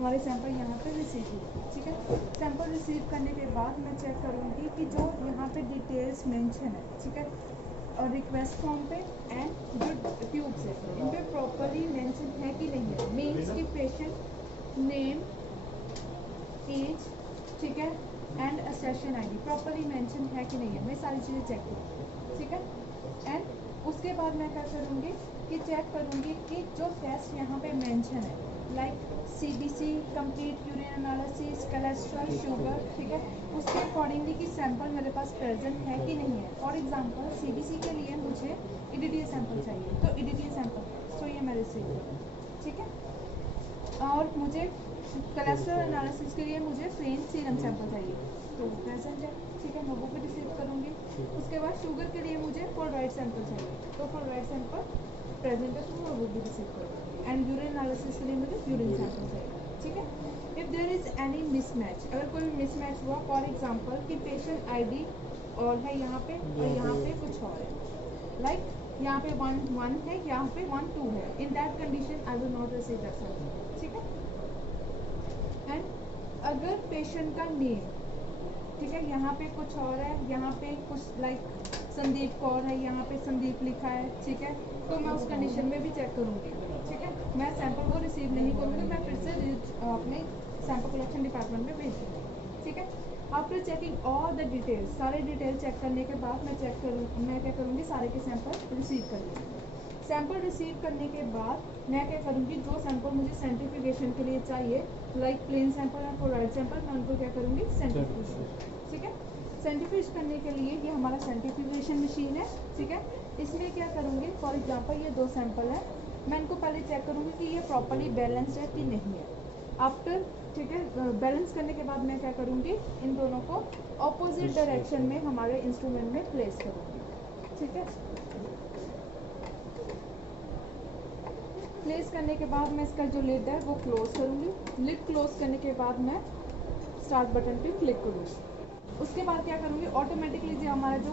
हमारे सैंपल यहाँ पे रिसीव हुए, ठीक है। सैंपल रिसीव करने के बाद मैं चेक करूँगी कि जो यहाँ पे डिटेल्स मेंशन है, ठीक है, और रिक्वेस्ट फॉर्म पे एंड जो ट्यूब्स है इन पे प्रॉपरली मेंशन है कि नहीं है। मीन्स कि पेशेंट नेम, एज, ठीक है, and session ID properly mention है कि नहीं है, मैं सारी चीज़ें चेक करूँगी, ठीक है। एंड उसके बाद मैं क्या करूँगी कि चेक करूँगी कि जो टेस्ट यहाँ पे मेंशन है like CBC, complete urine analysis, cholesterol, sugar, ठीक है, उसके अकॉर्डिंगली कि सैंपल मेरे पास प्रेजेंट है कि नहीं है। फॉर एग्जांपल CBC के लिए मुझे EDTA सैंपल चाहिए, तो EDTA सैंपल तो ये मैं रिसीव करूँ, ठीक है। और मुझे कोलेस्ट्रॉल एनालिसिस के लिए मुझे प्लेन सीरम सैंपल चाहिए, तो प्रेजेंट है, ठीक है, मैं वो भी रिसीव करूँगी। उसके बाद शुगर के लिए मुझे क्लोराइड सैंपल चाहिए, तो क्लोराइड सैंपल प्रेजेंट है, तो मैं वो भी रिसीव करूँगी। एंड यूरिन एनालिसिस के लिए मुझे यूरिन सैंपल चाहिए, ठीक है। If there is any mismatch, अगर कोई मिसमैच हुआ, फॉर एग्जांपल कि पेशेंट आईडी और है यहाँ पे और यहाँ पे कुछ और है, लाइक यहाँ पे 1 है, यहाँ पे 1 2 है, in that condition I will not receive that sample, ठीक है। एंड अगर पेशेंट का नेम, ठीक है, यहाँ पे कुछ और है, यहाँ पे कुछ लाइक संदीप कौर है, यहाँ पे संदीप लिखा है, ठीक है, तो मैं उस कंडीशन में भी चेक करूँगी, ठीक है। मैं सैंपल को रिसीव नहीं करूँगी, मैं फिर से अपने सैंपल कलेक्शन डिपार्टमेंट में भेज दूँगी, ठीक है। After checking all the details, सारे डिटेल चेक करने के बाद मैं क्या करूँगी, सारे के सैंपल रिसीव कर लूँगी। सैंपल रिसीव करने के बाद मैं क्या करूँगी, जो सैंपल मुझे सेंट्रीफ्यूगेशन के लिए चाहिए लाइक प्लेन सैंपल और क्लोराइड सैंपल, मैं उनको क्या करूँगी, सेंट्रीफ्यूज, ठीक है। सेंट्रीफ्यूज करने के लिए ये हमारा सेंट्रीफ्यूगेशन मशीन है, ठीक है। इसमें क्या करूँगी, फॉर एग्जांपल ये 2 सैंपल है, मैं इनको पहले चेक करूँगी कि ये प्रॉपर्ली बैलेंस्ड है कि नहीं है। आफ्टर, ठीक है, बैलेंस करने के बाद मैं क्या करूँगी, इन दोनों को ऑपोजिट डायरेक्शन में हमारे इंस्ट्रूमेंट में प्लेस करूँगी, ठीक है। प्लेस करने के बाद मैं इसका जो लिड है वो क्लोज करूँगी। लिड क्लोज करने के बाद मैं स्टार्ट बटन पे क्लिक करूँगी। उसके बाद क्या करूँगी, ऑटोमेटिकली जो हमारा जो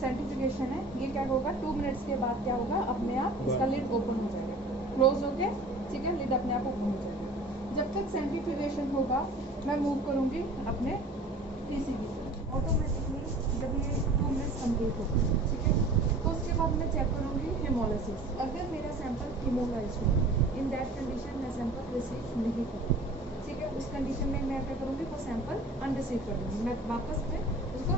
सेंट्रीफ्यूगेशन है ये क्या होगा, 2 मिनट्स के बाद क्या होगा, अपने आप इसका लिड ओपन हो जाएगा, क्लोज हो गया, ठीक है, लिड अपने आप ओपन हो जाएगा। जब तक सेंट्रीफ्यूगेशन होगा मैं मूव करूँगी अपने PCB से। ऑटोमेटिकली जब ये 2 मिनट्स कंप्लीट होगी, ठीक है, तो उसके बाद मैं चेक करूँगी हेमोलिसिस। अगर मेरा सैंपल हेमोलाइज हो, इन दैट कंडीशन मैं सैंपल रिसीव नहीं करूँगी, ठीक है। उस कंडीशन में मैं क्या करूँगी, वो सैंपल अनरिसीव कर दूँगी, मैं वापस में उसको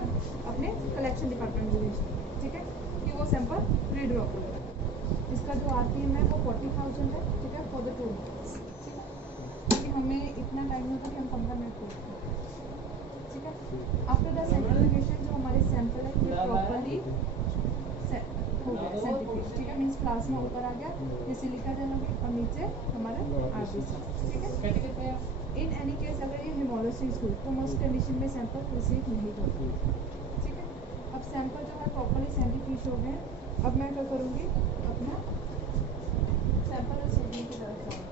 अपने कलेक्शन डिपार्टमेंट में भेज दूँगी, ठीक है, कि वो सैंपल रीड्रॉप हो जाए। इसका जो RPM है वो 40,000 है, ठीक है, फॉर द 2 मिनट्स, ठीक है, क्योंकि हमें इतना टाइम नहीं होता कि हम 15 मिनट वेट करें, ठीक है। आफ्टर द सेंट्रीफ्यूगेशन जो हमारे सैंपल है ये प्रॉपरली हो गया सेंट्रीफ्यूज, ठीक है, मीन्स प्लाज्मा ऊपर आ गया, ये सिलिका जेल हो गई और नीचे हमारा RBC, ठीक है। इन एनी केस अगर ये हेमोलिसिस हुई तो मैं उस कंडीशन में सैंपल रिसीव नहीं करूँगी, ठीक है। अब सैंपल जो है प्रॉपरली सेंट्रीफ्यूज हो गए, अब मैं क्या करूँगी, अपना सैंपल रिसीविंग की तरफ जाऊँगी,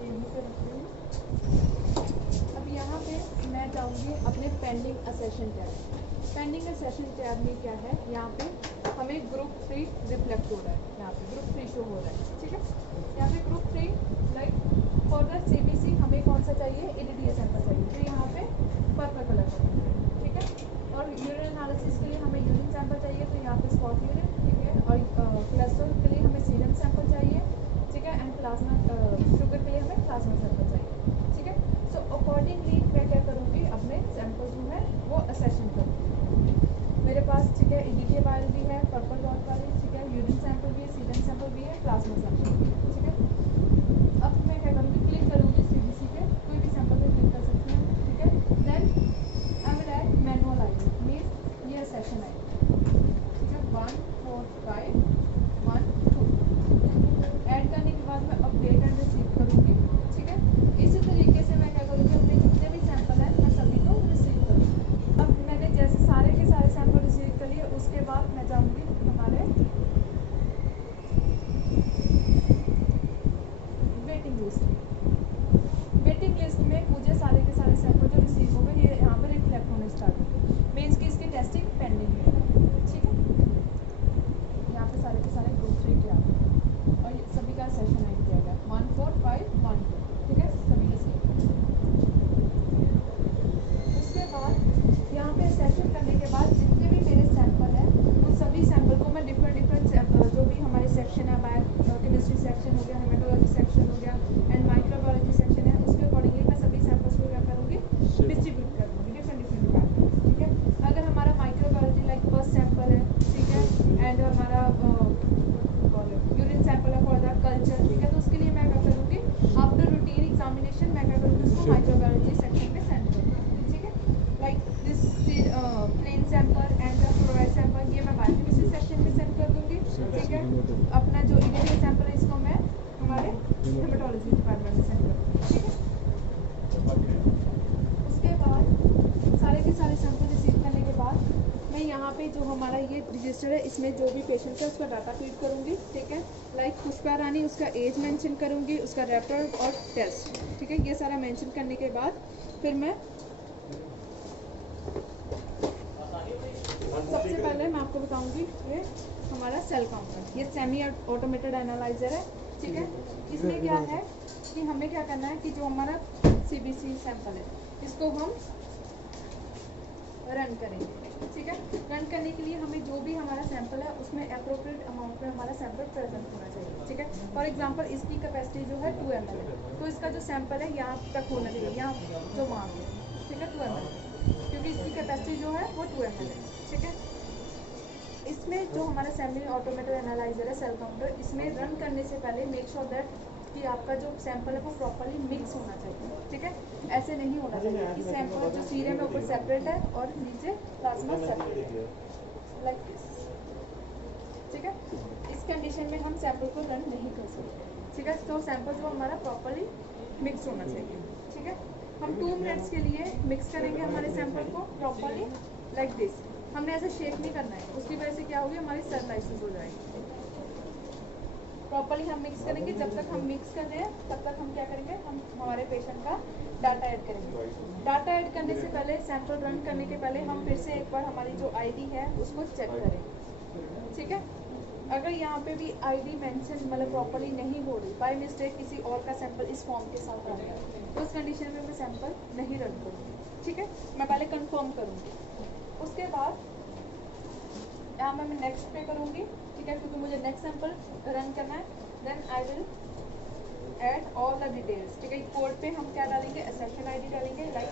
यहीं पे रख दूँगी। अब यहाँ पे मैं जाऊँगी अपने पेंडिंग असेशन टैब। पेंडिंग असेशन टैब में क्या है, यहाँ पे हमें ग्रुप 3 रिफ्लेक्ट हो रहा है, यहाँ पे ग्रुप 3 शो हो रहा है, ठीक है। यहाँ पे group 3 like for the CBC हमें कौन सा चाहिए, EDTA सैंपल चाहिए, तो यहाँ पे पर्पल कलर का, ठीक है। और यूरिन एनालिसिस के लिए हमें यूरिन सैंपल चाहिए, तो यहाँ पे स्पॉट यूरिन, ठीक है। और कोलेस्ट्रॉल के लिए हमें सीरम सैंपल चाहिए, ठीक है। एंड प्लाज्मा शुगर के लिए हमें प्लाज्मा सैंपल चाहिए, ठीक है। सो अकॉर्डिंगली मैं क्या करूँगी, अपने सैंपल जो है वो असेशन करूँगी। मेरे पास, ठीक है, EDTA वायल भी है, पर्पल डॉट वाली, ठीक है, यूरिन सैंपल भी है, सीरम सैंपल भी है, प्लाज्मा सैंपल भी है, ठीक है। अब मैं क्या करूँगी, क्लिक करूँगी इसको माइक्रोबायोलॉजी सेक्शन में सेंड कर दूँगी, ठीक है। Like this plain sample and the fluoride sample, ये मैं बायोकेमिस्ट्री सेक्शन में सेंड कर दूँगी, ठीक है। अपना जो इनिशियल सैंपल है इसको मैं हमारे हेमेटोलॉजी डिपार्टमेंट में सेंड कर दूँगी, ठीक है। उसके बाद सारे के सारे सैंपल रिसीव करने के बाद मैं यहाँ पे जो हमारा ये रजिस्टर है इसमें जो भी पेशेंट है उसका डाटा फीड करूँगी, ठीक है। लाइक पुष्पा रानी, उसका एज मेंशन करूँगी, उसका रेफर और टेस्ट, ठीक है। ये सारा मेंशन करने के बाद फिर मैं सबसे पहले मैं आपको बताऊँगी ये हमारा सेल काउंटर, ये सेमी ऑटोमेटेड एनालाइजर है, ठीक है। इसमें क्या है कि हमें क्या करना है कि जो हमारा CBC सैंपल है इसको हम रन करेंगे, ठीक है। रन करने के लिए हमें जो भी हमारा सैंपल है उसमें अप्रोप्रिएट अमाउंट में हमारा सैंपल प्रेजेंट होना चाहिए, ठीक है। फॉर एग्जांपल इसकी कैपेसिटी जो है 2 ml है, तो इसका जो सैंपल है यहाँ तक होना चाहिए, यहाँ जो मार्क है, ठीक है, 2 ml, क्योंकि इसकी कैपेसिटी जो है वो 2 ml है, ठीक है। इसमें जो हमारा सेमी ऑटोमेटेड एनालाइजर है सेल काउंटर, इसमें रन करने से पहले मेक श्योर दैट कि आपका जो सैंपल है वो प्रॉपर्ली मिक्स होना चाहिए, ठीक है। ऐसे नहीं होना चाहिए कि सैंपल जो सीरम है ऊपर सेपरेट है और नीचे प्लाज्मा सेपरेट है, लाइक दिस, ठीक है। इस कंडीशन में हम सैंपल को रन नहीं कर सकते, ठीक है। तो सैंपल जो हमारा प्रॉपर्ली मिक्स होना चाहिए, ठीक है। हम 2 मिनट्स के लिए मिक्स करेंगे हमारे सैंपल को प्रॉपर्ली, लाइक दिस। हमने ऐसे शेक नहीं करना है, उसकी वजह से क्या होगी, हमारी सरलाइसिस हो जाएगी। प्रॉपर्ली हम मिक्स करेंगे, जब तक हम मिक्स कर रहे हैं तब तक हम क्या करेंगे, हम हमारे पेशेंट का डाटा ऐड करेंगे। डाटा ऐड करने से पहले, सैंपल रन करने के पहले हम फिर से एक बार हमारी जो आईडी है उसको चेक करेंगे, ठीक है। अगर यहाँ पे भी आईडी मेंशन मतलब प्रॉपर्ली नहीं हो रही, बाय मिस्टेक किसी और का सैंपल इस फॉर्म के साथ आ गया, तो उस कंडीशन में मैं सैंपल नहीं रन करूँगी, ठीक है। मैं पहले कंफर्म करूँगी, उसके बाद यहाँ मैं नेक्स्ट पे करूँगी, ठीक है, क्योंकि मुझे नेक्स्ट सैंपल रन करना है। Then I will add all the details, ठीक है। कोड पे हम क्या डालेंगे, सेक्शन आईडी डालेंगे, like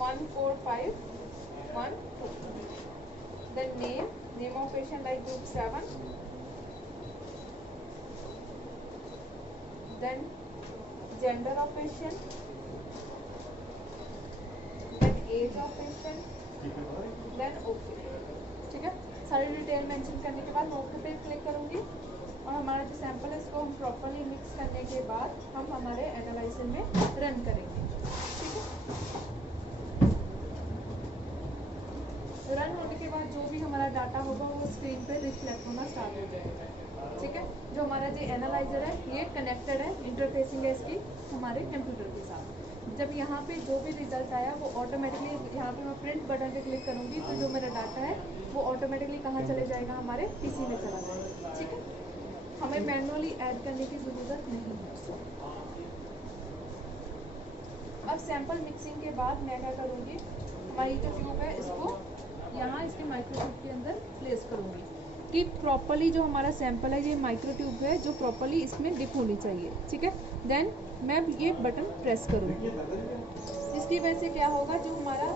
14512, then name of patient like group 7, then gender of patient, then age of patient, then okay, ठीक है। सारी डिटेल मेंशन करने के बाद ओके पे क्लिक करूँगी और हमारा जो सैंपल है इसको हम प्रॉपर्ली मिक्स करने के बाद हम हमारे एनालाइजर में रन करेंगे, ठीक है। रन होने के बाद जो भी हमारा डाटा होगा वो स्क्रीन पे रिफ्लेक्ट होना स्टार्ट हो जाएगा, ठीक है। जो हमारा जो एनालाइजर है ये कनेक्टेड है, इंटरफेसिंग है इसकी हमारे कंप्यूटर के साथ। जब यहाँ पे जो भी रिजल्ट आया वो ऑटोमेटिकली यहाँ पे मैं प्रिंट बटन पे क्लिक करूँगी तो जो मेरा डाटा है वो ऑटोमेटिकली कहाँ चले जाएगा, हमारे पीसी में चला जाएगा, ठीक है। हमें मैनुअली ऐड करने की ज़रूरत नहीं है। अब सैंपल मिक्सिंग के बाद मैं क्या करूँगी, हमारी जो ट्यूब है इसको यहाँ इसके माइक्रोट्यूब के अंदर प्लेस करूँगी कि प्रॉपर्ली जो हमारा सैंपल है ये माइक्रोट्यूब है जो प्रॉपर्ली इसमें डिप होनी चाहिए, ठीक है। देन मैं ये बटन प्रेस करूँगी, इसकी वजह से क्या होगा, जो हमारा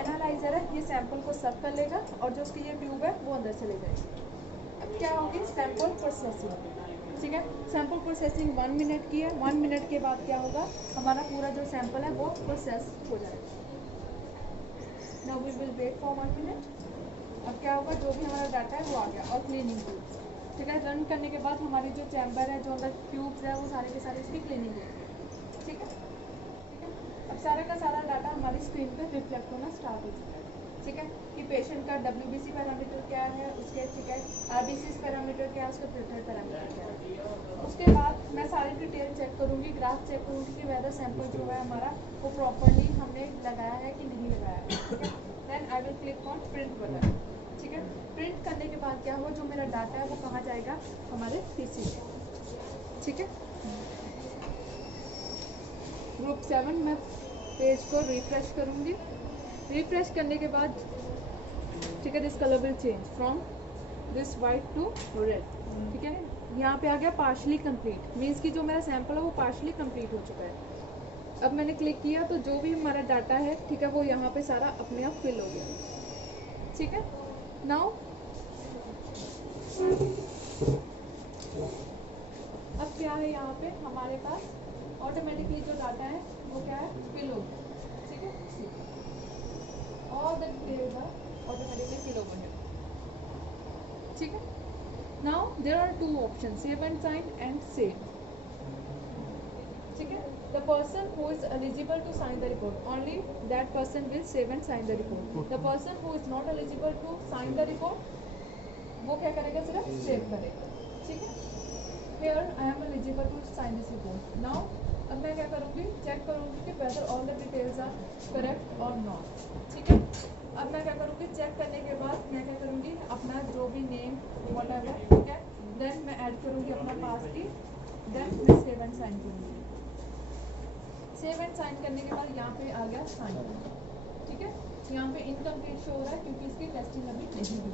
एनालाइजर है ये सैंपल को सक कर लेगा और जो उसकी ये ट्यूब है वो अंदर चले जाएगी। अब क्या होगी, सैंपल प्रोसेसिंग, ठीक है। सैंपल प्रोसेसिंग 1 मिनट की है, 1 मिनट के बाद क्या होगा, हमारा पूरा जो सैंपल है वो प्रोसेस हो जाएगा। Now we will wait for 1 minute. अब क्या होगा, जो भी हमारा डाटा है वो आ गया और क्लीनिंग हुई, ठीक है। रन करने के बाद हमारी जो चैम्बर है, जो अंदर ट्यूब्स है वो सारे के सारे इसकी क्लीनिंग होगी, ठीक है, ठीक है। अब सारा का सारा डाटा हमारी स्क्रीन पे रिफ्लेक्ट होना स्टार्ट हो चुका है, ठीक है। कि पेशेंट का WBC पैरामीटर क्या है, उसके, ठीक है, RBC पैरामीटर क्या है, उसका प्रिफर्ड पैरामीटर क्या है। उसके बाद मैं सारी डिटेल चेक करूँगी, ग्राफ चेक करूँगी कि वेदर सैंपल जो है हमारा वो प्रॉपर्ली हमने लगाया है कि नहीं लगाया है, ठीक है। Then I will click on print button, ठीक है। प्रिंट करने के बाद क्या हुआ, जो मेरा डाटा है वो कहाँ जाएगा, हमारे PC में, ठीक है। ग्रुप 7 में पेज को रिफ्रेश करूँगी, रिफ्रेश करने के बाद, ठीक है, this colour will change from this white to red, ठीक है। यहाँ पे आ गया पार्शली कंप्लीट, मीन्स कि जो मेरा सैंपल है वो पार्शली कंप्लीट हो चुका है। अब मैंने क्लिक किया तो जो भी हमारा डाटा है, ठीक है, वो यहाँ पे सारा अपने आप फिल हो गया, ठीक है। नाउ अब क्या है, यहाँ पे हमारे पास ऑटोमेटिकली जो डाटा है वो क्या है, फिल हो there are two option, save and sign and save, ठीक है। The person who is eligible to sign the report, only that person will save and sign the report. The person who is not eligible to sign the report, वो क्या करेगा, सिर्फ save करेगा, ठीक है। Here I am eligible to sign this report. Now अब मैं क्या करूँगी, चेक करूँगी कि whether all the details are correct और नॉट, ठीक है। अब मैं क्या करूँगी, चेक करने के बाद मैं क्या करूँगी, अपना जो भी नेम व्हाटएवर, ठीक है, देन मैं ऐड करूँगी अपना पास की, देन मैं सेव एंड साइन करूँगी। सेव एंड साइन करने के बाद यहाँ पे आ गया साइन, ठीक है। यहाँ पे इनकम्प्लीट शो हो रहा है क्योंकि इसकी टेस्टिंग अभी नहीं हुई,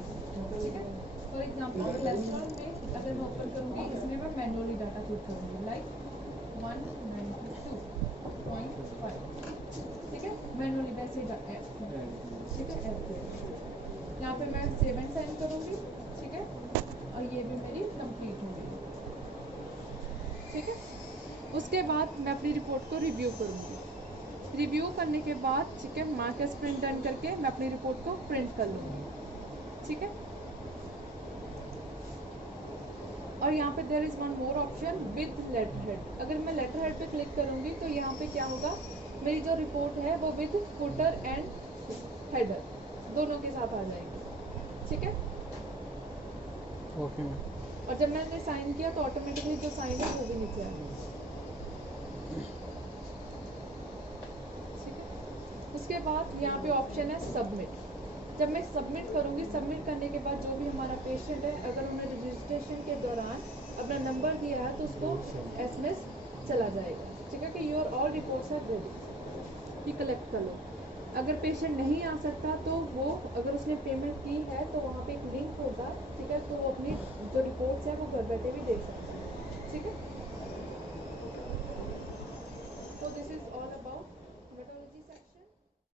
ठीक है। फॉर एग्जाम्पल कोलेस्ट्रॉल में अगर मैं ओपन करूँगी, इसमें मैं मैनुअली डाटा फिल करूँगी, लाइक 192.5, ठीक है, मैनुअली वैसे ही, ठीक है, ऐड करूँगी। यहाँ पे मैं सेव एंड साइन करूँगी, ठीक है, और ये भी मेरी कंप्लीट हो गई, ठीक है। उसके बाद मैं अपनी रिपोर्ट को रिव्यू करूँगी। रिव्यू करने के बाद, ठीक है, मार्कर्स प्रिंट डन करके मैं अपनी रिपोर्ट को प्रिंट कर लूँगी, ठीक है। और यहाँ पे there is one more option with letter head. अगर मैं लेटर हेड पे क्लिक करूँगी तो यहाँ पे क्या होगा, मेरी जो रिपोर्ट है वो विद फुटर एंड हेडर दोनों के साथ आ जाएगी, ठीक है। ओके। और जब मैंने साइन किया तो ऑटोमेटिकली जो साइन है वो भी नीचे आ गया, ठीक है। उसके बाद यहाँ पे ऑप्शन है सबमिट। जब मैं सबमिट करूँगी, सबमिट करने के बाद जो भी हमारा पेशेंट है, अगर उन्होंने रजिस्ट्रेशन के दौरान अपना नंबर दिया है तो उसको SMS चला जाएगा, ठीक है, कि your all reports are ready, कि कलेक्ट कर लो। अगर पेशेंट नहीं आ सकता तो वो, अगर उसने पेमेंट की है तो वहाँ पे एक लिंक होगा, ठीक है, तो वो अपनी जो रिपोर्ट्स है वो घर बैठे भी देख सकता है, ठीक है।